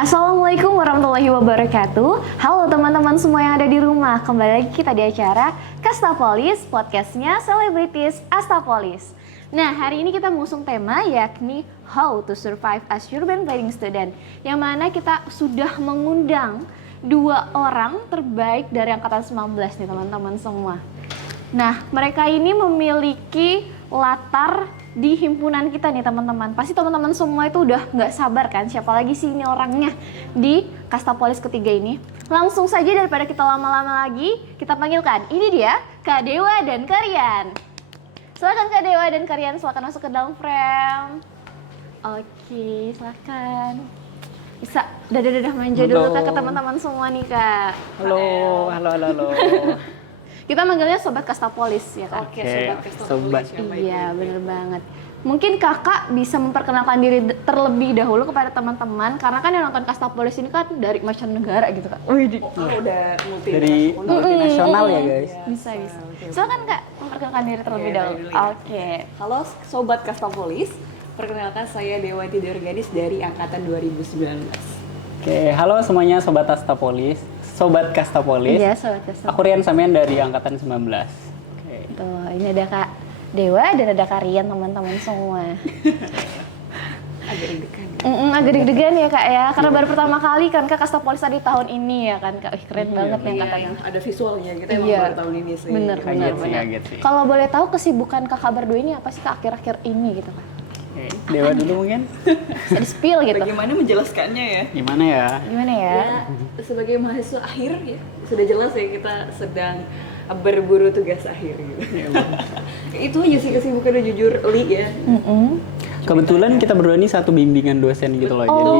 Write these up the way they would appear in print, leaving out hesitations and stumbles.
Assalamualaikum warahmatullahi wabarakatuh. Halo teman-teman semua yang ada di rumah. Kembali lagi kita di acara Kastapolis, podcastnya Selebritis Astapolis. Nah, hari ini kita mengusung tema yakni How to Survive as Urban Planning Student, yang mana kita sudah mengundang 2 orang terbaik dari angkatan 19 nih teman-teman semua. Nah, mereka ini memiliki latar di himpunan kita nih teman-teman. Pasti teman-teman semua itu udah nggak sabar kan, siapa lagi sih ini orangnya di Kastapolis ketiga ini. Langsung saja daripada kita lama-lama lagi, kita panggilkan. Ini dia Kak Dewa dan Kak Rian. Silakan Kak Dewa dan Kak Rian, silakan masuk ke dalam frame. Oke, silakan. Bisa dadah-dadah manja dulu Kak ke teman-teman semua nih Kak. Halo. Kita manggilnya Sobat Kastapolis ya kan? Oke, Sobat Kastapolis. Iya, bener banget. Mungkin kakak bisa memperkenalkan diri terlebih dahulu kepada teman-teman, karena kan yang nonton Kastapolis ini kan dari mancanegara gitu kak. Udah Dari multinasional ya guys. Bisa. Silakan kak memperkenalkan diri terlebih dahulu. Oke. Halo Sobat Kastapolis, perkenalkan saya Dewa Tidur Gadis dari Angkatan 2019. Oke, halo semuanya Sobat Kastapolis. Iya, Sobat Kastapolis. Aku Rian Samian dari angkatan 19. Oke. Tuh, ini ada Kak Dewa dan ada Kak Rian teman-teman semua. Agak deg-degan. Agak deg-degan ya kak ya, karena baru pertama kali kan kak Kastapolis di tahun ini ya kan kak. Keren banget ya katanya. Yang ada visualnya, kita emang baru tahun ini sih. Bener. Kaget sih. Kalau boleh tahu kesibukan kakak berdua ini apa sih kak akhir-akhir ini gitu kak? Oke, Dewa dulu mungkin. Bisa di-spill gitu. Bagaimana menjelaskannya ya? Gimana ya? Gimana ya? Ya, sebagai mahasiswa akhir ya, sudah jelas ya kita sedang berburu tugas akhir gitu. Itu aja sih kesibukannya jujur Li ya. Kebetulan kita berdua ini satu bimbingan dosen gitu loh. Jadi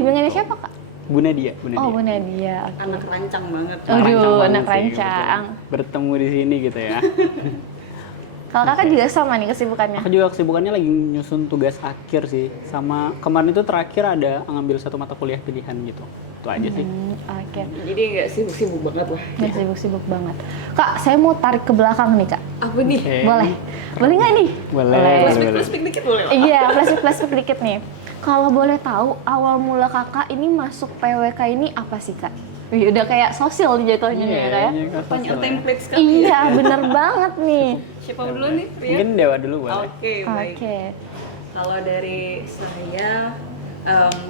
Bimbingannya siapa kak? Bu Nadia. Oh, Bu Nadia. Anak rancang banget. Aduh, anak banget sih, rancang. bertemu di sini gitu ya. Kalau kakak juga sama nih kesibukannya? Aku juga kesibukannya lagi nyusun tugas akhir sih. Sama kemarin itu terakhir ada ngambil satu mata kuliah pilihan gitu. Itu aja sih. Oke. Jadi nggak sibuk-sibuk banget lah. Nggak sibuk-sibuk banget. Kak, saya mau tarik ke belakang nih kak. Apa nih? Oke. Boleh? Boleh nggak nih? Boleh. Flashback dikit boleh lah. Iya, flashback dikit nih. Kalau boleh tahu, awal mula kakak ini masuk PWK ini apa sih kak? Wih, udah kayak sosial nih jatuhnya nih ya kak ya? Banyak template sekali. Iya, bener banget nih. Siapa dulu nih? Ria? Mungkin Dewa dulu boleh. Oke, baik. Oke. Kalau dari saya,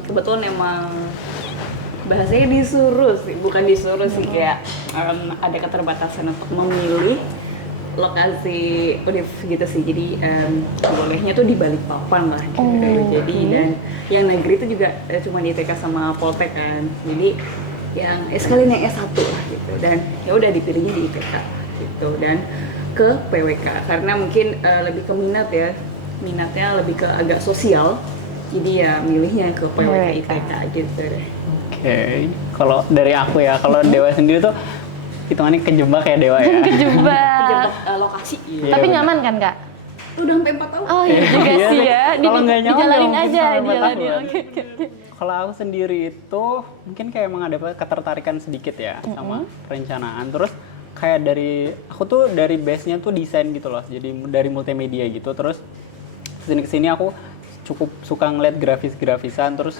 kebetulan emang bahasanya disuruh sih, bukan disuruh sih, kayak ada keterbatasan untuk memilih lokasi univ gitu sih. Jadi bolehnya tuh di Balikpapan lah gitu. Jadi dan yang negeri itu juga cuma di ITK sama Poltek kan. Jadi yang sekalian yang S1 lah gitu. Dan ya udah dipilihnya di ITK gitu dan ke PWK karena mungkin lebih ke minat ya. Minatnya lebih ke agak sosial. Jadi ya milihnya ke PWK ITK gitu deh. Oke, kalau dari aku ya, kalau Dewa sendiri tuh hitungannya kejebak ya Dewa ya. Kejebak. Lokasi. Iya, Tapi bener. nyaman kan kak? Udah sampai 4 tahun. Oh iya juga Iya sih sih. ya. Kalau nggak nyaman Dijalanin ya mungkin aja, sampai dijalanin. tahun. Oke. Kalau aku sendiri itu mungkin kayak emang ada ketertarikan sedikit ya sama perencanaan. Terus kayak aku tuh dari base-nya tuh desain gitu loh. Jadi dari multimedia gitu. Terus kesini aku cukup suka ngeliat grafis-grafisan. Terus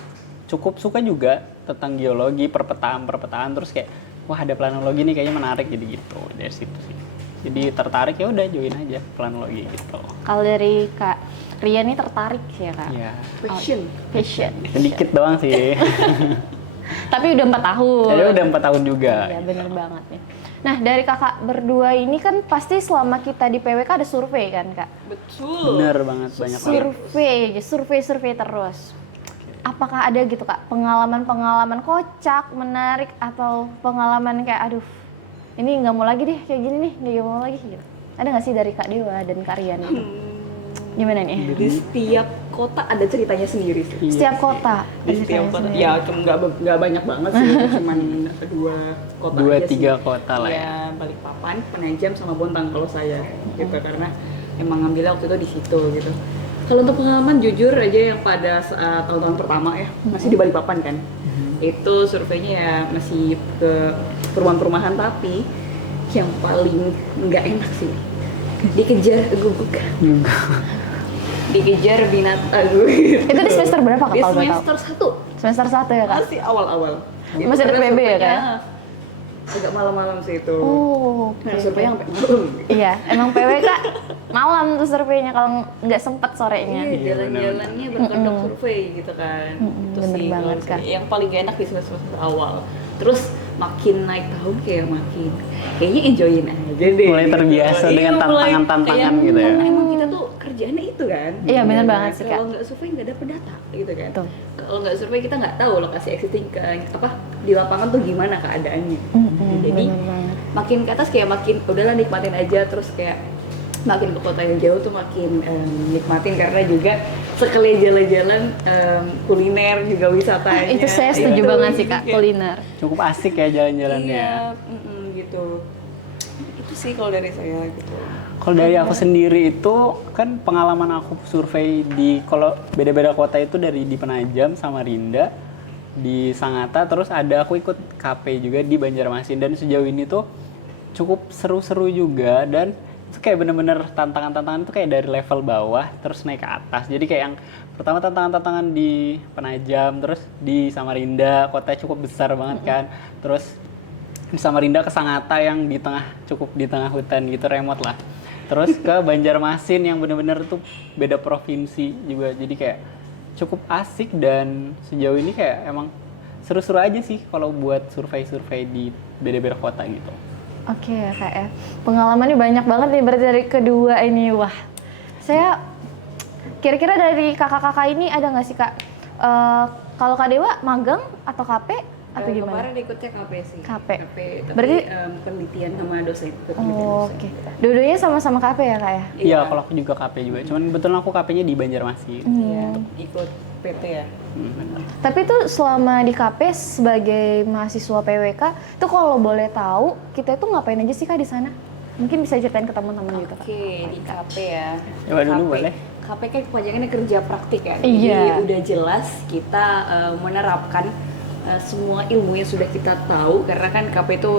cukup suka juga tentang geologi, perpetaan. Terus kayak wah ada planologi nih kayaknya menarik gitu dari situ sih. Jadi tertarik ya udah join aja planologi gitu. Kalau dari kak Rian nih tertarik sih ya kak? Iya. Passion. Sedikit doang sih. Tapi udah 4 tahun. Jadi udah 4 tahun juga. Iya bener banget nih. Nah dari kakak berdua ini kan pasti selama kita di PWK ada survei kan kak? Betul. Bener banget, banyak banget. Survei terus. Apakah ada gitu kak pengalaman kocak, menarik atau pengalaman kayak aduh ini nggak mau lagi deh kayak gini nih, nggak mau lagi gitu. Ada nggak sih dari Kak Dewa dan Kak Rian gitu? Gimana nih? Di setiap kota ada ceritanya sendiri sih. Setiap kota. Di setiap kota. Ya cuma nggak banyak banget sih, cuman 2 kota aja sih. 2-3 kota lah ya. Ya Balikpapan, Penajam sama Bontang kalau saya gitu karena emang ngambilnya waktu itu di situ gitu. Kalau untuk pengalaman jujur aja yang pada tahun-tahun pertama ya masih di Balikpapan kan. Itu surveinya ya masih ke perumahan-perumahan tapi yang paling nggak enak sih dikejar guguk. Dikejar binatang. Itu di semester berapa kak? Di kalau boleh tahu? semester Semester 1 ya kak? Masih awal-awal. Masih ada Karena PB ya, surveinya Kak? agak malam-malam sih itu. Oh, Nah, surveinya sampai malam. iya, emang PW kak malam tuh surveinya kalau nggak sempet sorenya. Iya, jalan-jalannya berkedok survei gitu kan. Itu bener sih banget, kalau Kak. yang paling gak enak di semester awal. Terus makin naik tahun kayak makin kayaknya enjoyin aja deh. Mulai terbiasa Iya, dengan mulai tantangan-tantangan kayak, gitu ya. karena emang kita tuh kerjaannya itu kan. Iya, bener Nah, banget sih, Kak. Kalau nggak survei nggak dapet data gitu kan. Betul. Kalau nggak survei kita nggak tahu lokasi existing apa di lapangan tuh gimana keadaannya. Jadi bener banget. makin ke atas kayak makin udahlah nikmatin aja, terus kayak makin ke kota yang jauh tuh makin nikmatin karena juga sekali jalan-jalan kuliner juga wisatanya. Itu saya setuju Itu banget sih gitu kak, kayak- kuliner. Cukup asik ya jalan-jalannya. Iya, gitu. Itu sih kalau dari saya gitu. Kalau dari aku sendiri itu kan pengalaman aku survei di kalau beda-beda kota itu dari di Penajam, Samarinda, di Sangatta, terus ada aku ikut KP juga di Banjarmasin dan sejauh ini tuh cukup seru-seru juga dan itu kayak bener-bener tantangan-tantangan itu kayak dari level bawah terus naik ke atas. Jadi kayak yang pertama tantangan-tantangan di Penajam, terus di Samarinda, kotanya cukup besar banget kan. Terus di Samarinda ke Sangatta yang di tengah cukup di tengah hutan gitu, remote lah. Terus ke Banjarmasin yang bener-bener tuh beda provinsi juga. Jadi kayak cukup asik dan sejauh ini kayak emang seru-seru aja sih kalau buat survei-survei di beda-beda kota gitu. Oke ya kak ya, pengalamannya banyak banget nih berarti dari kedua ini. Wah, saya kira-kira dari kakak-kakak ini ada nggak sih kak, kalau Kak Dewa magang atau KP atau gimana? Kemarin ikutnya KP sih. KP. tapi Berarti- penelitian sama dosen. Oh, oke. Dua-duanya sama-sama KP ya kak ya? Iya, kalau aku juga KP juga. Cuman kebetulan aku KP-nya di Banjarmasin. Iya, ikut PT ya. Benar. Tapi itu selama di KP sebagai mahasiswa PWK, itu kalau boleh tahu kita itu ngapain aja sih kak di sana? Mungkin bisa ceritain ke teman-teman gitu kak. Oke, di KP ya. Coba dulu KP. boleh. KP kan kepanjangannya kerja praktik ya. Iya. Jadi udah jelas kita menerapkan semua ilmu yang sudah kita tahu karena kan KP itu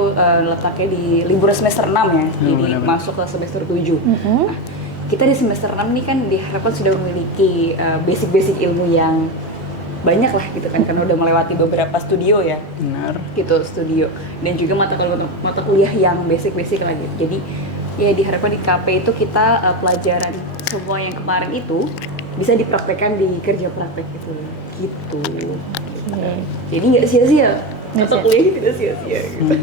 letaknya di liburan semester 6 ya. Jadi benar-benar. masuk ke semester 7. Nah, kita di semester 6 ini kan diharapkan sudah memiliki basic-basic ilmu yang banyak lah gitu kan karena udah melewati beberapa studio ya. Benar. Gitu studio dan juga mata kuliah yang basic-basic lagi. Jadi ya diharapkan di KP itu kita pelajaran semua yang kemarin itu bisa dipraktekkan di kerja praktek gitu. Jadi nggak sia-sia, mata kuliahnya tidak sia-sia gitu.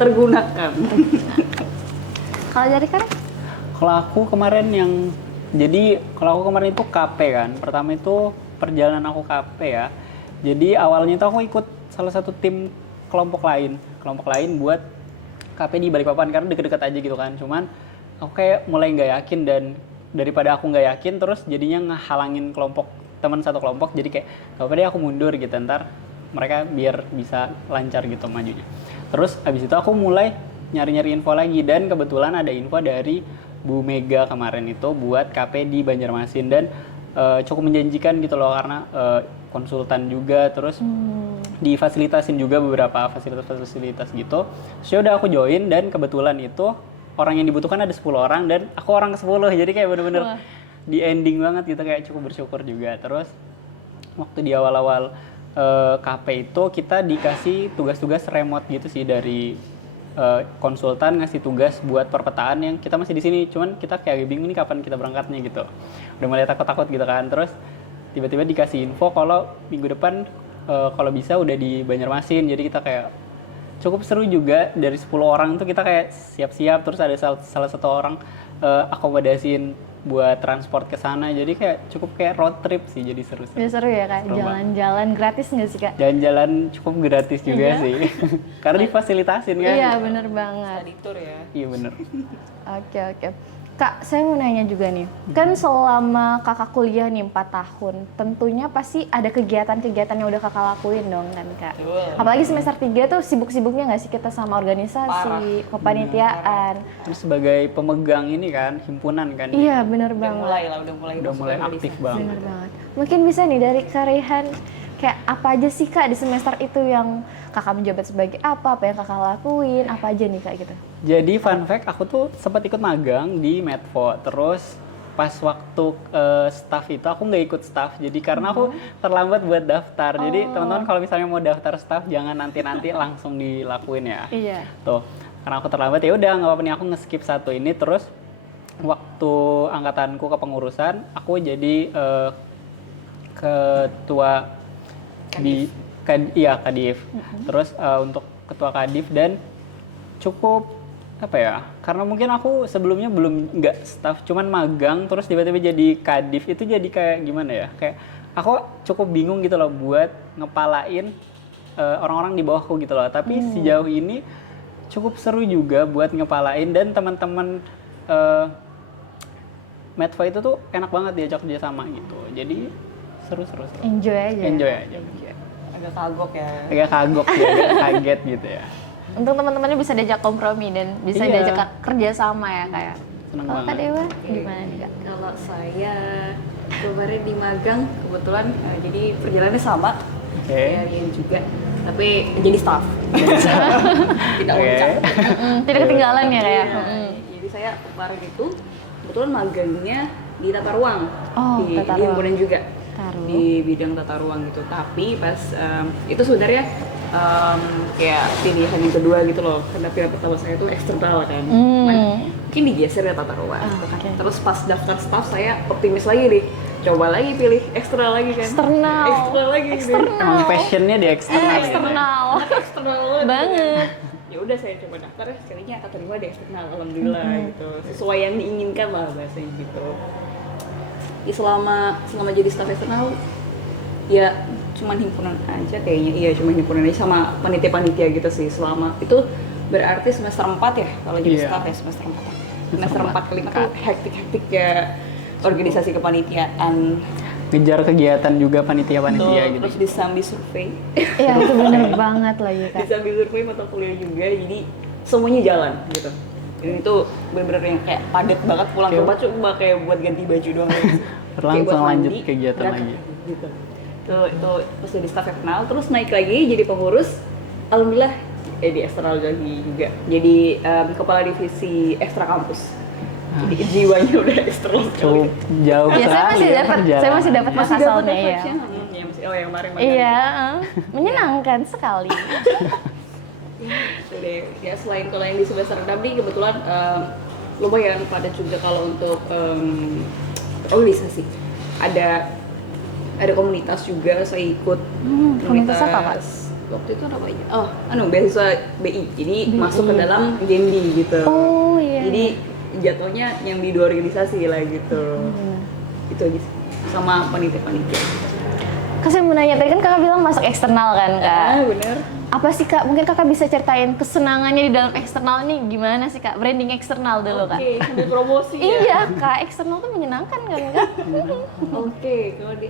Tergunakan. Kalau dari kak? Kalau aku kemarin kalau aku kemarin itu KP kan. Pertama itu perjalanan aku KP ya. Jadi awalnya itu aku ikut salah satu tim kelompok lain buat KP di Balikpapan karena deket-deket aja gitu kan. Cuman aku kayak mulai nggak yakin dan daripada aku nggak yakin terus jadinya ngehalangin teman satu kelompok, jadi kayak gak apa deh aku mundur gitu, ntar mereka biar bisa lancar gitu majunya. Terus abis itu aku mulai nyari-nyari info lagi dan kebetulan ada info dari Bu Mega kemarin itu buat KP di Banjarmasin dan cukup menjanjikan gitu loh karena konsultan juga, terus difasilitasin juga beberapa fasilitas gitu. So udah aku join dan kebetulan itu orang yang dibutuhkan ada 10 orang dan aku orang ke-10, jadi kayak bener-bener di ending banget gitu, kayak cukup bersyukur juga. Terus waktu di awal-awal KP itu kita dikasih tugas-tugas remote gitu sih dari konsultan ngasih tugas buat perpetaan yang kita masih di sini, cuman kita kayak bingung nih kapan kita berangkatnya gitu, udah mulai takut-takut gitu kan. Terus tiba-tiba dikasih info kalau minggu depan kalau bisa udah di Banjarmasin, jadi kita kayak cukup seru juga. Dari 10 orang tuh kita kayak siap-siap, terus ada salah satu orang akomodasiin buat transport ke sana, jadi kayak cukup kayak road trip sih, jadi seru-seru. Ya seru ya kak, Seru jalan-jalan gratis nggak sih kak? Jalan-jalan cukup gratis juga Iya. sih, karena difasilitasin kan. Iya bener banget. Study tour ya. Iya bener. Oke. Kak, saya mau nanya juga nih, kan selama kakak kuliah nih 4 tahun, tentunya pasti ada kegiatan-kegiatan yang udah kakak lakuin dong kan kak? Betul. Apalagi semester 3 tuh sibuk-sibuknya nggak sih kita sama organisasi, kepanitiaan? Terus sebagai pemegang ini kan, himpunan kan. Iya bener Udah banget. mulai lah, udah mulai Udah masuk mulai organisasi. aktif banget. Bener banget. Mungkin bisa nih dari Kak Rehan, kayak apa aja sih kak di semester itu yang kakak menjabat sebagai apa yang kakak lakuin, apa aja nih kak gitu? Jadi fun fact, aku tuh sempat ikut magang di Medfo. Terus pas waktu staff itu aku nggak ikut staff, jadi karena aku terlambat buat daftar. Jadi teman-teman kalau misalnya mau daftar staff jangan nanti langsung dilakuin ya. Iya. Tuh, karena aku terlambat ya udah nggak apa-apa nih, aku nge-skip satu ini. Terus waktu angkatanku kepengurusan aku jadi ketua di Kadif. Terus untuk ketua Kadif, dan cukup apa ya, karena mungkin aku sebelumnya belum nggak staff, cuman magang, terus tiba-tiba jadi Kadif, itu jadi kayak gimana ya, kayak aku cukup bingung gitu loh buat ngepalain orang-orang di bawahku gitu loh. Tapi sejauh ini cukup seru juga buat ngepalain, dan teman-teman Medfo itu tuh enak banget diajak kerja sama gitu. Jadi seru. Enjoy aja. Agak kagok ya. Agak kagok ya, agak kaget gitu ya. Untuk teman-temannya bisa diajak kompromi dan bisa Iya. diajak kerja sama ya kayak. Seneng Kalau Kak banget. Dewa gimana nih Kak? Kalau saya kemarin di magang kebetulan jadi perjalanannya sama Oke. kayak Rian juga, tapi jadi staff. Tidak Oke. loncat. Tidak ketinggalan ya kayak. Iya, jadi saya kemarin itu kebetulan magangnya di tata ruang, Oh, di tata di ruang. himpunan juga, Taruh. di bidang tata ruang gitu. Tapi pas itu sebenarnya kayak pilihan yang kedua gitu loh, karena pilihan pertama saya itu eksternal kan. Mungkin digeser ya tata ruang gitu kan. oke. Terus pas daftar staff saya optimis lagi nih, coba lagi pilih eksternal lagi kan. Eksternal. Eksternal lagi gitu. Emang passionnya di eksternal ya? Eksternal. Eksternal Banget. Ya udah saya coba daftar, sekalinya keterima di eksternal, alhamdulillah gitu, sesuai yang diinginkan lah bahasanya gitu. Ya, selama jadi staf eksternal ya cuman himpunan aja kayaknya, iya cuman himpunan aja sama panitia gitu sih. Selama itu berarti semester 4 ya kalau jadi Iya. staf ya, semester 4 ya. Semester 4 ke 5 tuh hektik ya organisasi kepanitiaan. Ngejar kegiatan juga panitia-panitia gitu. Terus disambi survei. Iya itu bener banget lagi Kak. Disambi survei mata kuliah juga, jadi semuanya jalan gitu. Dan itu bener-bener yang kayak padat banget, pulang ke rumah cuma kayak buat ganti baju doang gitu. Kayak buat Langsung lanjut mandi, kegiatan berangkat lagi. gitu. Itu pas jadi staf eksternal, terus naik lagi jadi pengurus, alhamdulillah di eksternal lagi juga, jadi kepala divisi ekstra kampus. Jadi jiwanya udah eksternal sekali. Cukup jauh Ya saya masih sekali ya dapat, perjalanan. saya masih dapat Masih dapat makasalnya ya. efeknya? Ya masih, oh yang kemarin magang. Iya, menyenangkan sekali. Gitu deh. Ya selain kalau yang di semester 6 nih kebetulan lumayan padat juga kalau untuk organisasi. Ada komunitas juga, saya ikut komunitas apa, Kak? waktu itu namanya beasiswa BI, jadi masuk ke dalam Gendi gitu. Oh iya. Jadi jatuhnya yang di dua organisasi lah gitu. Itu aja sih. Sama panitia-panitia. Kak saya mau nanya, tadi kan kakak bilang masuk eksternal kan Kak? Bener. Apa sih Kak, mungkin kakak bisa ceritain kesenangannya di dalam eksternal ini gimana sih Kak? Branding eksternal dulu Kak. Oke, sambil promosi ya. Iya Kak, eksternal tuh menyenangkan kan Kak? Oke, kalau di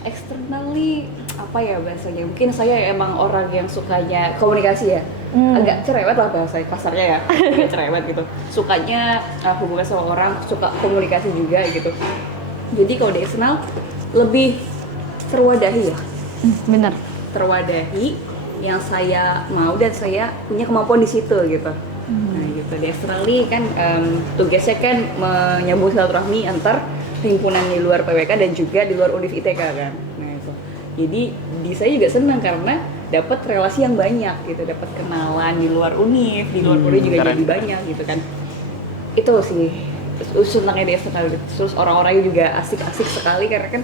eksternal nih apa ya bahasanya? Mungkin saya emang orang yang sukanya komunikasi ya. Agak cerewet lah bahasa kasarnya ya. Agak cerewet gitu. Sukanya hubungan sama orang, suka komunikasi juga gitu. Jadi kalau di eksternal lebih terwadahi ya. Bener. Terwadahi yang saya mau dan saya punya kemampuan di situ gitu. Nah gitu, di eksternal nih kan tugasnya kan menyambung silaturahmi antar himpunan di luar PWK dan juga di luar Univ ITK kan. Nah itu. Jadi di saya juga senang karena dapat relasi yang banyak gitu, dapat kenalan di luar Univ, di luar Univ juga keren. jadi banyak gitu kan. Itu sih senangnya di eksternal gitu. Terus orang-orangnya juga asik-asik sekali karena kan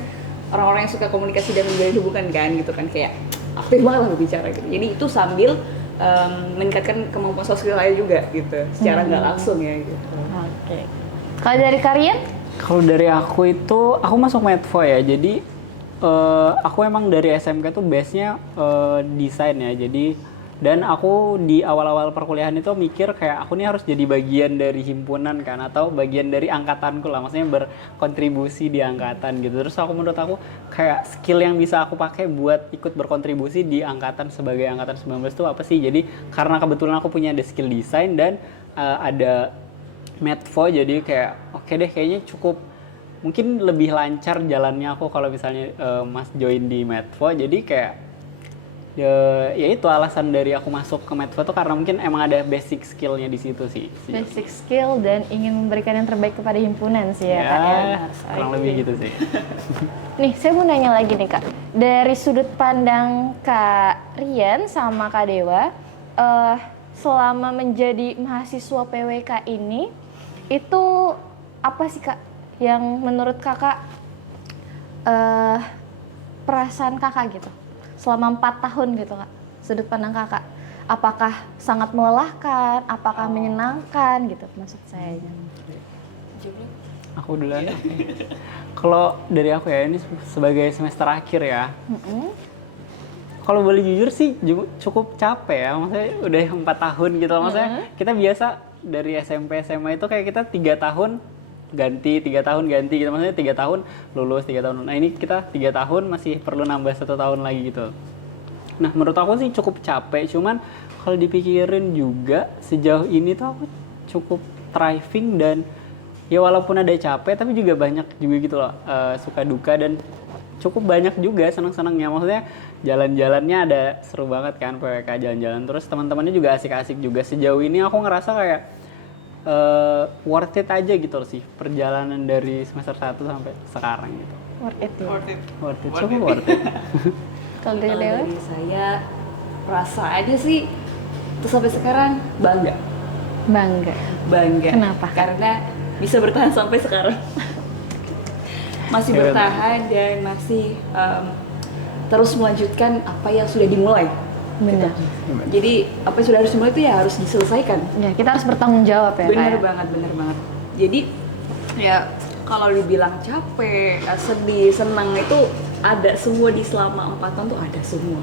orang-orang yang suka komunikasi dan menjalin hubungan kan gitu kan, kayak aktif banget lah berbicara gitu. Jadi itu sambil meningkatkan kemampuan sosial saya juga gitu, secara nggak langsung ya gitu. Oke. Kalau dari Karian? Kalau dari aku itu, aku masuk Medfo ya, jadi aku emang dari SMK tuh base-nya desain ya, jadi dan aku di awal-awal perkuliahan itu mikir kayak aku nih harus jadi bagian dari himpunan kan, atau bagian dari angkatanku lah, maksudnya berkontribusi di angkatan gitu. Terus menurut aku kayak skill yang bisa aku pakai buat ikut berkontribusi di angkatan sebagai angkatan 19 itu apa sih? Jadi karena kebetulan aku punya ada skill desain dan ada Medfo, jadi kayak oke deh kayaknya cukup mungkin lebih lancar jalannya aku kalau misalnya Mas join di Medfo. Jadi kayak ya itu alasan dari aku masuk ke Medva tuh karena mungkin emang ada basic skillnya di situ sih. Basic skill dan ingin memberikan yang terbaik kepada himpunan sih ya, Kak ya. Kurang lebih gitu sih. Nih, saya mau nanya lagi nih Kak. Dari sudut pandang Kak Rian sama Kak Dewa, selama menjadi mahasiswa PWK ini, itu apa sih Kak yang menurut Kakak perasaan Kakak gitu? Selama 4 tahun gitu Kak, sudut pandang Kakak. Apakah sangat melelahkan, apakah menyenangkan gitu maksud saya. Aku duluan. Kalau dari aku ya, ini sebagai semester akhir ya. Kalau boleh jujur sih cukup capek ya, maksudnya udah 4 tahun gitu. Maksudnya kita biasa dari SMP SMA itu kayak kita 3 tahun ganti, 3 tahun ganti gitu. Maksudnya 3 tahun lulus, 3 tahun. Nah ini kita 3 tahun masih perlu nambah 1 tahun lagi gitu. Nah menurut aku sih cukup capek, cuman kalau dipikirin juga sejauh ini tuh aku cukup thriving dan ya walaupun ada capek tapi juga banyak juga gitu loh, suka duka dan cukup banyak juga senang-senangnya. Maksudnya jalan-jalannya ada seru banget kan, PWK jalan-jalan, terus teman-temannya juga asik-asik juga. Sejauh ini aku ngerasa kayak worth it aja gitu loh sih perjalanan dari semester 1 sampai sekarang gitu. Worth it ya? Worth it, cukup worth it. Kalau dari Dewa? Dari saya rasa aja sih terus sampai sekarang bangga. Kenapa? Karena bisa bertahan sampai sekarang. Masih bertahan dan masih terus melanjutkan apa yang sudah dimulai. Benar. Jadi apa yang sudah harus dimulai itu ya harus diselesaikan. Ya, kita harus bertanggung jawab ya Bener Kak. banget. Jadi ya kalau dibilang capek, sedih, senang itu ada semua di selama 4 tahun tuh ada semua.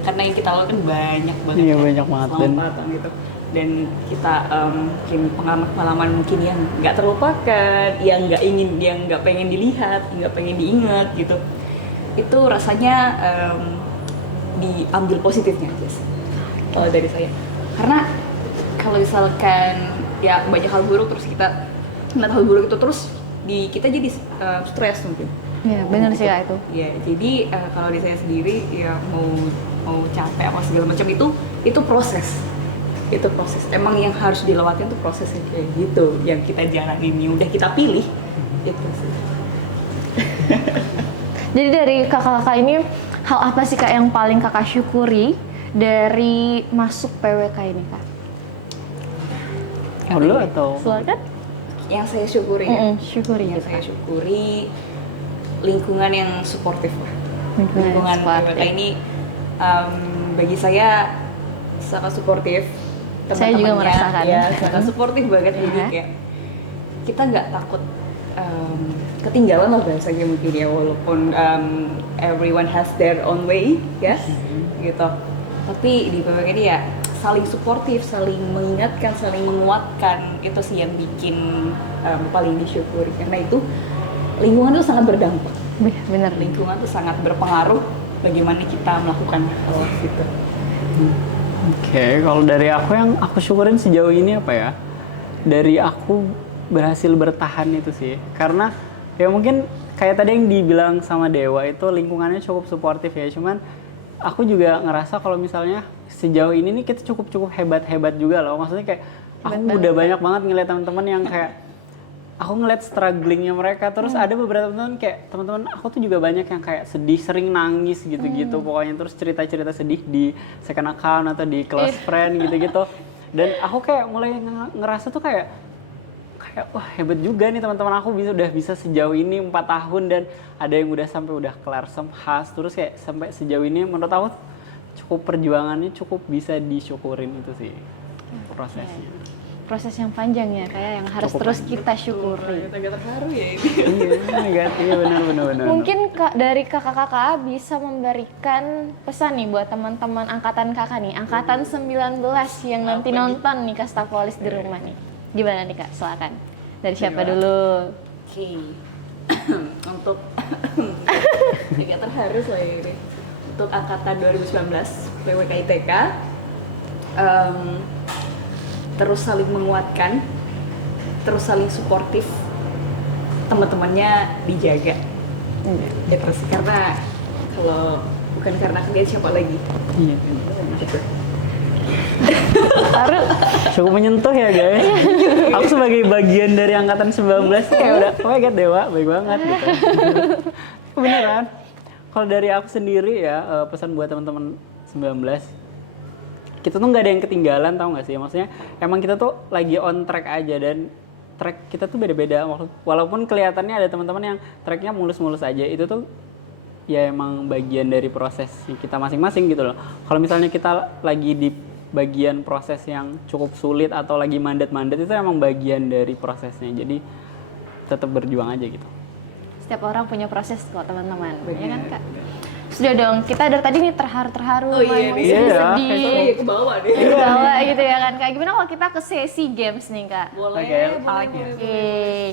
Karena yang kita lakukan banyak banget. Iya, banyak banget. Selama 4 tahun gitu. Dan kita mungkin pengalaman mungkin yang nggak terlupakan, yang nggak pengen dilihat, nggak pengen diingat gitu. Itu rasanya diambil positifnya aja sih kalau dari saya. Karena kalau misalkan ya banyak hal buruk terus kita ngeliat hal buruk itu terus kita jadi stres mungkin. Iya, benar sih Kak itu. Ya, jadi kalau di saya sendiri ya mau capek apa segala macam itu proses. Itu proses. Emang yang harus dilewatin tuh prosesnya kayak gitu. Yang kita jalanin ini udah kita pilih itu sih. Jadi dari kakak-kakak ini, hal apa sih Kak yang paling Kakak syukuri dari masuk PWK ini Kak? Mau dulu atau? Silakan. Yang saya syukuri ya. Syukuri Yang gitu, saya Kak. syukuri lingkungan yang suportif lah. Lingkungan PWK suportif. ini bagi saya sangat suportif. Saya juga Teman-temannya, merasakan. ya, sangat suportif banget. Jadi Ya. kayak kita nggak takut ketinggalan lah bahasanya mungkin ya, walaupun everyone has their own way, yes, gitu. Tapi di PWK ini ya saling suportif, saling mengingatkan, saling menguatkan, itu sih yang bikin paling disyukuri. Karena itu lingkungan itu sangat berdampak. Bener. Lingkungan itu sangat berpengaruh bagaimana kita melakukan hal gitu. Oke, kalau dari aku yang aku syukurin sejauh ini apa ya? Dari aku berhasil bertahan itu sih. Karena ya mungkin kayak tadi yang dibilang sama Dewa itu lingkungannya cukup suportif ya. Cuman aku juga ngerasa kalau misalnya sejauh ini nih kita cukup hebat-hebat juga loh. Maksudnya kayak aku udah banyak banget ngeliat teman-teman yang kayak aku ngeliat strugglingnya mereka. Terus ada beberapa teman kayak teman-teman aku tuh juga banyak yang kayak sedih, sering nangis gitu-gitu. Pokoknya terus cerita-cerita sedih di second account atau di close friend gitu-gitu. Dan aku kayak mulai ngerasa tuh kayak wah hebat juga nih teman-teman aku udah bisa sejauh ini 4 tahun dan ada yang udah sampai udah kelar semhas, terus kayak sampai sejauh ini menurut aku cukup perjuangannya cukup bisa disyukurin itu sih prosesnya. Proses yang panjang ya kayak yang harus Cukup terus panjang. kita syukuri. Agak terharu ya ini. Iya benar. Mungkin Kak, dari kakak-kakak bisa memberikan pesan nih buat teman-teman angkatan kakak nih, angkatan 19 yang nanti nonton nih Kastapolis di rumah nih. Gimana nih Kak? Silakan. Dari siapa dulu? Oke. Untuk agak terharu saya ini. Untuk angkatan 2019 PWK ITK terus saling menguatkan, terus saling suportif, teman-temannya dijaga. Ya terus karena Kalau bukan karena kalian siapa lagi? Iya. Gitu. Baru Cukup menyentuh ya guys. Aku sebagai bagian dari angkatan 19 kayak udah, oh my god Dewa, baik banget gitu. Beneran. Kalau dari aku sendiri ya, pesan buat teman-teman 19, kita tuh nggak ada yang ketinggalan, tau nggak sih? Maksudnya emang kita tuh lagi on track aja, dan track kita tuh beda-beda. Walaupun kelihatannya ada teman-teman yang tracknya mulus-mulus aja, itu tuh ya emang bagian dari proses kita masing-masing gitu loh. Kalau misalnya kita lagi di bagian proses yang cukup sulit atau lagi mandat-mandat, itu emang bagian dari prosesnya. Jadi tetap berjuang aja gitu. setiap orang punya proses kok teman-teman, ya kan Kak? Sudah dong, kita dari tadi nih terharu-terharu, Oh iya, ngomong iya. sedih-sedih. Iya, ke bawah deh. Ke bawah gitu ya kan Kak. Gimana kalau kita ke sesi games nih Kak? Boleh, Oke, boleh. Oke.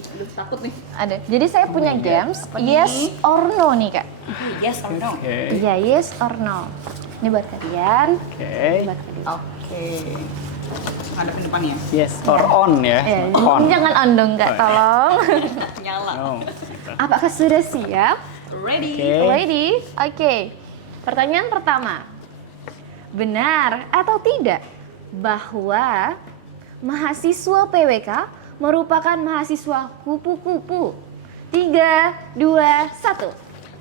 Aduh, takut nih. Ada. Jadi saya punya games yes or no nih Kak. Yes or no? Oke. Iya, yes or no. Ini buat kalian. Oke. Ini buat kalian. Oke. Ngadepin depannya. Yes or on ya. Ya, On. jangan on dong Kak, tolong. Nyala. No. Apakah sudah siap? Ready? Oke. Ready? Oke. Pertanyaan pertama. Benar atau tidak bahwa mahasiswa PWK merupakan mahasiswa kupu-kupu? 3, 2, 1.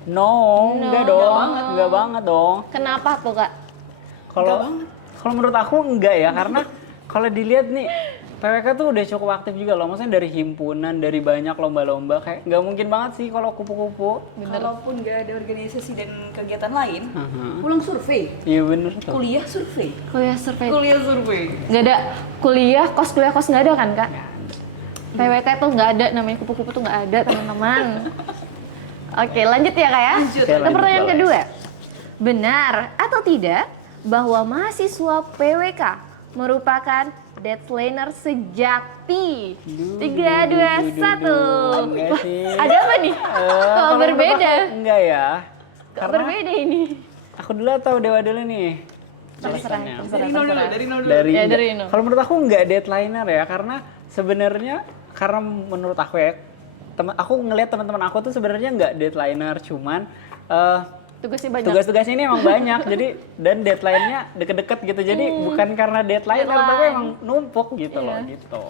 No, enggak dong. Enggak banget dong. Kenapa tuh Kak? Kalau menurut aku enggak ya, karena kalau dilihat nih PWK tuh udah cukup aktif juga loh. Maksudnya dari himpunan, dari banyak lomba-lomba, kayak nggak mungkin banget sih kalau kupu-kupu. Kalaupun nggak ada organisasi dan kegiatan lain, Aha. pulang survei. Iya bener tuh. Kuliah survei. Kuliah survei. Kuliah survei. Nggak ada kuliah kos nggak ada kan Kak? PWK tuh nggak ada, namanya kupu-kupu tuh nggak ada teman-teman. Oke, lanjut ya Kak ya. Lanjut. Oke, Ke lanjut, pertanyaan boleh. kedua. Benar atau tidak bahwa mahasiswa PWK merupakan deadliner sejati? 3, 2, 1. Enggak sih. Ada apa nih? Kok Kalau menurut berbeda? aku enggak ya. Kok Karena berbeda ini? aku dulu atau Dewa dulu nih? Terserah, Alasannya. Dari no dulu, dari no dulu. Dari, Ya, dari Ino. Kalau menurut aku nggak deadliner ya, karena sebenarnya karena menurut aku ya, aku ngelihat teman-teman aku tuh sebenarnya nggak deadliner, cuman Tugasnya banyak. tugas-tugasnya ini emang banyak, jadi dan deadline-nya deket-deket gitu, jadi bukan karena deadliner Deadline. tapi emang numpuk gitu loh Iya. gitu.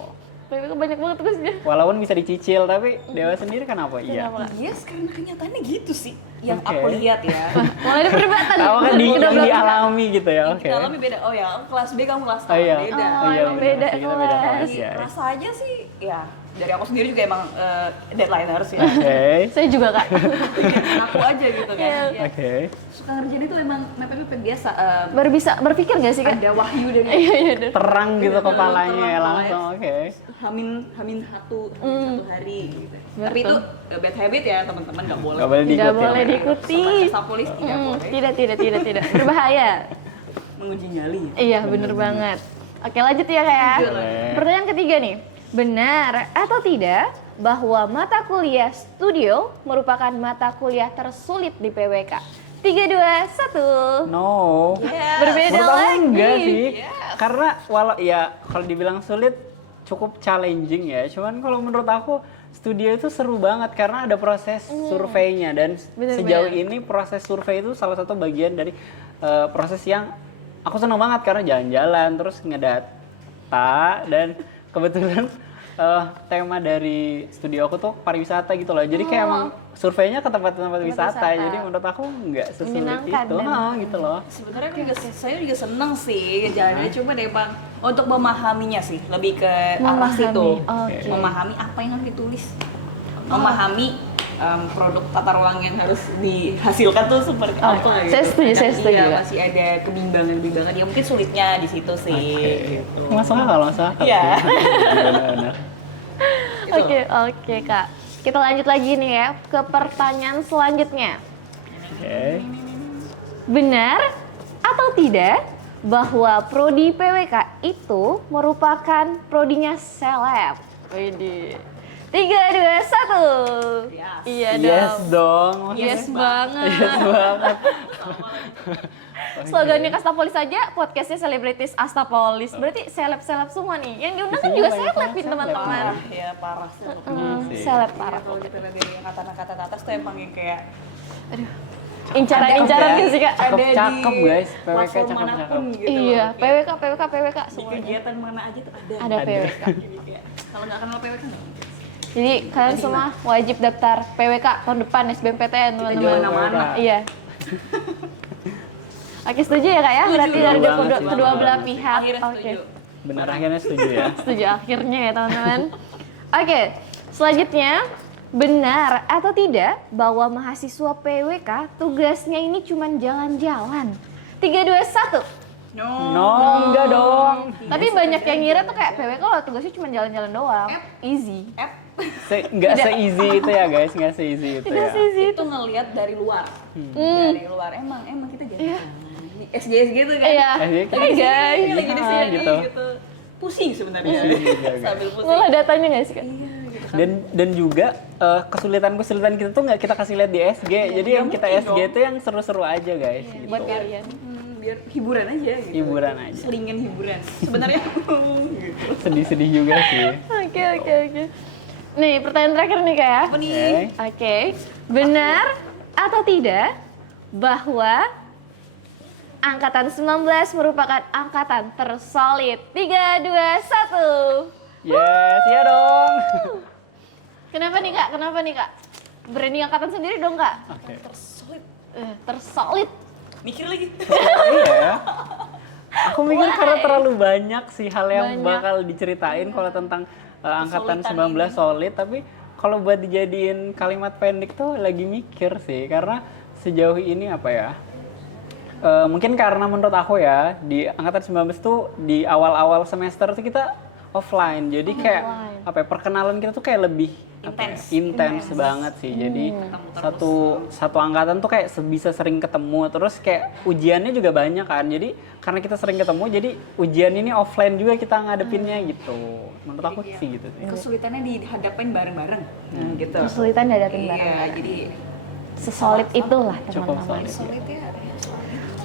PWK banyak banget tugasnya. Walaupun bisa dicicil, tapi Dewa sendiri kenapa? Iya. Kenapa? Yes, karena kenyataannya gitu sih. Yang Oke. aku lihat ya. Mulai ada perdebatan. Apa kan Kedua yang belah pihak. dialami gitu ya? Yang Oke. kita alami beda. Oh ya, aku kelas B, kamu kelas A. Oh iya. Beda. Oh, Iya, emang bener. beda Kita beda kelas. kelas ya. Rasa aja sih, ya dari aku sendiri juga emang deadliners ya. Oke. Saya juga Kak. Aku aja gitu kan. Iya. Ya, Oke. suka ngerjain itu emang mepet-mepet biasa. Baru bisa berpikir gak sih Kak? Ada wahyu dari Iya, iya. Terang gitu kepalanya Terang ya langsung. Oke. hamin satu hari gitu. Tapi itu bad habit ya teman-teman, nggak boleh. Gak boleh Tidak diikutin. boleh diikuti. Sama polis tidak boleh Tidak. Berbahaya. menguji nyali. Iya, bener banget. Oke, lanjut ya Kak ya. Boleh. Pertanyaan ketiga nih. Benar atau tidak bahwa mata kuliah studio merupakan mata kuliah tersulit di PWK? 3, 2, 1. No. Berbeda Menurut aku lagi. enggak sih. Karena walau ya kalau dibilang sulit cukup challenging ya. Cuman kalau menurut aku studio itu seru banget karena ada proses surveinya, dan Bener-bener. sejauh ini proses survei itu salah satu bagian dari proses yang aku senang banget karena jalan-jalan terus ngedata, dan kebetulan tema dari studio aku tuh pariwisata gitu loh. Jadi kayak emang surveinya ke tempat-tempat wisata. wisata. Jadi menurut aku nggak sesulit Menyenangkan itu. dan- Gitu loh. Sebenarnya aku juga, saya juga seneng sih jalannya, cuma deh Bang untuk memahaminya sih, lebih ke arah Memahami. situ. Oke. Memahami apa yang harus ditulis, memahami produk tata ruang yang harus dihasilkan tuh seperti Oh, apa gitu. saya setuju, Dan saya setuju iya, juga. masih ada kebimbangan ya mungkin sulitnya di situ sih. Gitu. Masuk akal. Iya. Benar-benar. Gitu. Oke Kak. Kita lanjut lagi nih ya ke pertanyaan selanjutnya. Oke. Benar atau tidak bahwa prodi PWK itu merupakan prodinya seleb? Widih. 3, 2, 1. Yes. Iya Yes dong. dong. Yes banget. Yes banget. Slogannya Astapolis saja, podcastnya Selebritis Astapolis. Berarti seleb-seleb semua nih. Yang diundang kan Isinya juga banyak seleb banget nih seleb. teman-teman. Parah ya, parah sih. sih. Seleb parah. Kalau di PPB yang kata-kata atas tuh emang yang kayak Aduh. Incaran-incaran ya. gak sih Kak? Cakep, guys. PWK platform cakep, manapun cakep. gitu. Iya, loh. Kayak PWK di semuanya. kegiatan mana aja tuh ada. Ada PWK. Jadi kayak, kalau nggak kenal PWK nggak mungkin. Jadi kalian semua wajib daftar PWK tahun depan SBMPTN Kita teman-teman. jual nama anak. Iya. Oke, setuju ya Kak ya? Berarti Setuju. dari Banget sih, kedua setuju belah banget sih. pihak. Akhirnya Oke. setuju. Bener, akhirnya setuju ya. Setuju akhirnya ya teman-teman. Oke, selanjutnya benar atau tidak bahwa mahasiswa PWK tugasnya ini cuma jalan-jalan? 3, 2, 1. No, enggak dong. Tapi banyak yang ngira tuh kayak PWK loh tugasnya cuma jalan-jalan doang. Easy. Nggak se-easy itu ya guys, nggak se-easy itu Tidak ya. sih sih. Itu ngelihat dari luar. Dari luar emang kita jalan. SGS gitu kan. Iya. Tapi guys, Ini lagi di sini gitu. gitu. Pusing sebenarnya. Pusing juga, guys. Sambil pusing. ngolah datanya nggak sih Kak? Iya gitu kan. Dan juga kesulitan kita tuh nggak kita kasih lihat di SG. Jadi yang kita mungkin SG dong. itu yang seru-seru aja guys. Gitu. Buat kalian. Biar hiburan aja gitu. Hiburan aja. Selingan hiburan. Sebenarnya gitu. Sedih-sedih juga sih. Oke. Nih, pertanyaan terakhir nih Kak ya. Apa nih? Oke. Oke. Benar atau tidak bahwa Angkatan 19 merupakan angkatan tersolid? 3, 2, 1. Yes, iya dong. Kenapa nih Kak? Branding angkatan sendiri dong Kak? Oke. Tersolid. Tersolid. Mikir lagi. Iya ya. Aku mikir karena terlalu banyak sih hal Banyak. yang bakal diceritain kalau tentang angkatan Kesulitan 19 solid, tapi kalau buat dijadiin kalimat pendek tuh lagi mikir sih, karena sejauh ini apa ya? Mungkin karena menurut aku ya di angkatan 19 tuh di awal-awal semester tuh kita offline, jadi kayak Offline. apa ya, perkenalan kita tuh kayak lebih apa ya, intens banget sih. Jadi satu angkatan tuh kayak bisa sering ketemu, terus kayak ujiannya juga banyak kan. Jadi karena kita sering ketemu, jadi ujian ini offline juga kita ngadepinnya gitu. Menurut aku sih gitu sih. Kesulitannya dihadapin bareng-bareng. Gitu. Kesulitan dihadapin Iya, bareng. jadi Sesolid itulah Cukup teman-teman. solid. solid ya.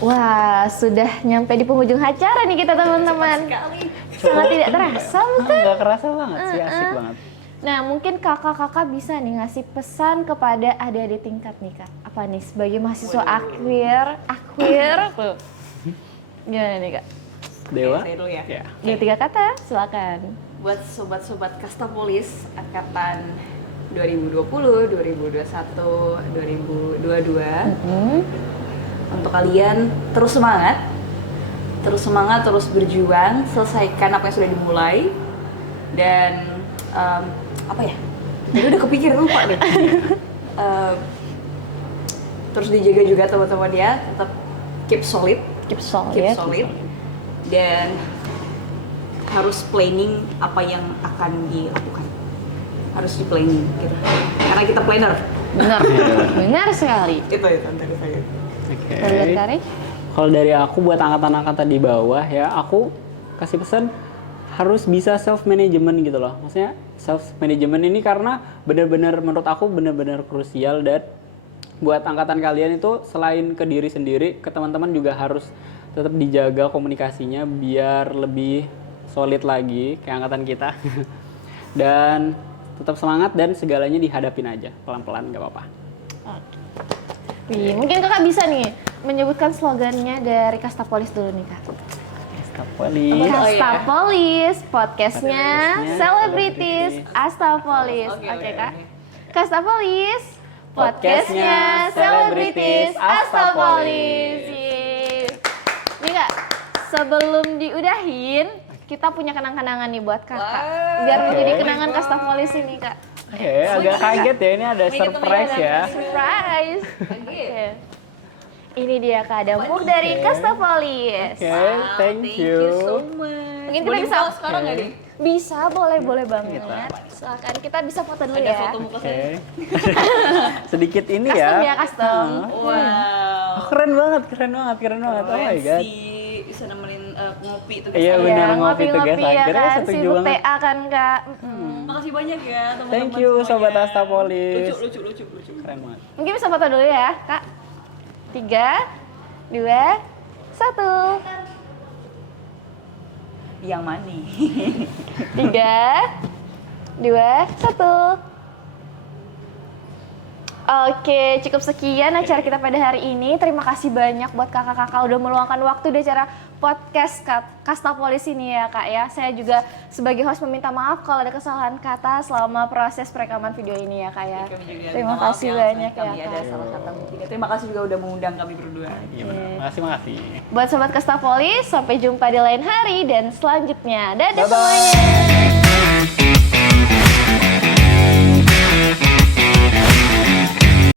Wah, sudah nyampe di penghujung acara nih kita teman-teman. Sekali. Sangat tidak terasa bukan? Nggak kerasa banget sih, asik banget. Nah, mungkin kakak-kakak bisa nih ngasih pesan kepada adik-adik tingkat nih Kak. Apa nih sebagai mahasiswa akhir tuh. Gimana nih Kak? Dewa? Saya dulu ya. Ya. Dua 3 kata, silakan. Buat sobat-sobat Kastapolis angkatan 2020, 2021, 2022. Untuk kalian terus semangat, terus berjuang, selesaikan apa yang sudah dimulai, dan apa ya? Jadi udah kepikir lupa deh. Terus dijaga juga teman-teman ya, tetap keep solid, Keep solid. dan harus planning apa yang akan dilakukan. Harus di planning gitu. Karena kita planner. Benar. Benar sekali. Itu dari saya. Oke. Kalau dari Kari? Kalau dari aku buat angkatan-angkatan di bawah ya, aku kasih pesan harus bisa self management gitu loh. Maksudnya self management ini karena benar-benar menurut aku benar-benar krusial, dan buat angkatan kalian itu selain ke diri sendiri, ke teman-teman juga harus tetap dijaga komunikasinya biar lebih solid lagi kayak angkatan kita. Dan tetap semangat dan segalanya dihadapin aja pelan-pelan, nggak apa-apa. Wih, mungkin kakak bisa nih menyebutkan slogannya dari Kastapolis dulu nih Kak. Kastapolis. Kastapolis, podcastnya Podcastnya Selebritis Astapolis. Oke, Oke oke, Kak. oke. Kastapolis, podcastnya Selebritis Astapolis. Yeay. Nih Kak, sebelum diudahin, kita punya kenang-kenangan nih buat kakak. Biar menjadi kenangan Kastapolis ini Kak. Oke, agak kaget ya, ini ada surprise ya. Surprise. Oke. Ini dia Kak, ada mug dari Kastapolis. Oke, thank you. so much. Mungkin kita Boleh bisa buka sekarang nggak nih? Bisa, boleh banget. Silakan, kita bisa foto dulu Ada ya. foto muka Oke. saya. Sedikit ini Custom ya. ya, custom. Wow. Oh, keren banget. Oh my god. Bisa nemenin ngopi tuh. Iya, guys. bener, ngopi tuh, ngopi-ngopi guys. ya Akhirnya kan, setuju sibuk banget. TA kan Kak. Makasih banyak ya teman-teman. Thank you semuanya. Sobat Astapolis. Lucu. Keren banget. Mungkin bisa foto dulu ya Kak. 3, 2, 1. Yang mana nih? 3, 2, 1. Oke, cukup sekian acara kita pada hari ini. Terima kasih banyak buat kakak-kakak udah meluangkan waktu di acara podcast Kastapolis ini ya kak ya. Saya juga sebagai host meminta maaf kalau ada kesalahan kata selama proses perekaman video ini ya kak ya. Terima kasih banyak ya kami kak. ada salah kata mungkin. Terima kasih juga udah mengundang kami berdua. Iya benar. Makasih. Buat sobat Kastapolis, sampai jumpa di lain hari dan selanjutnya. Dadah Bye-bye. semuanya.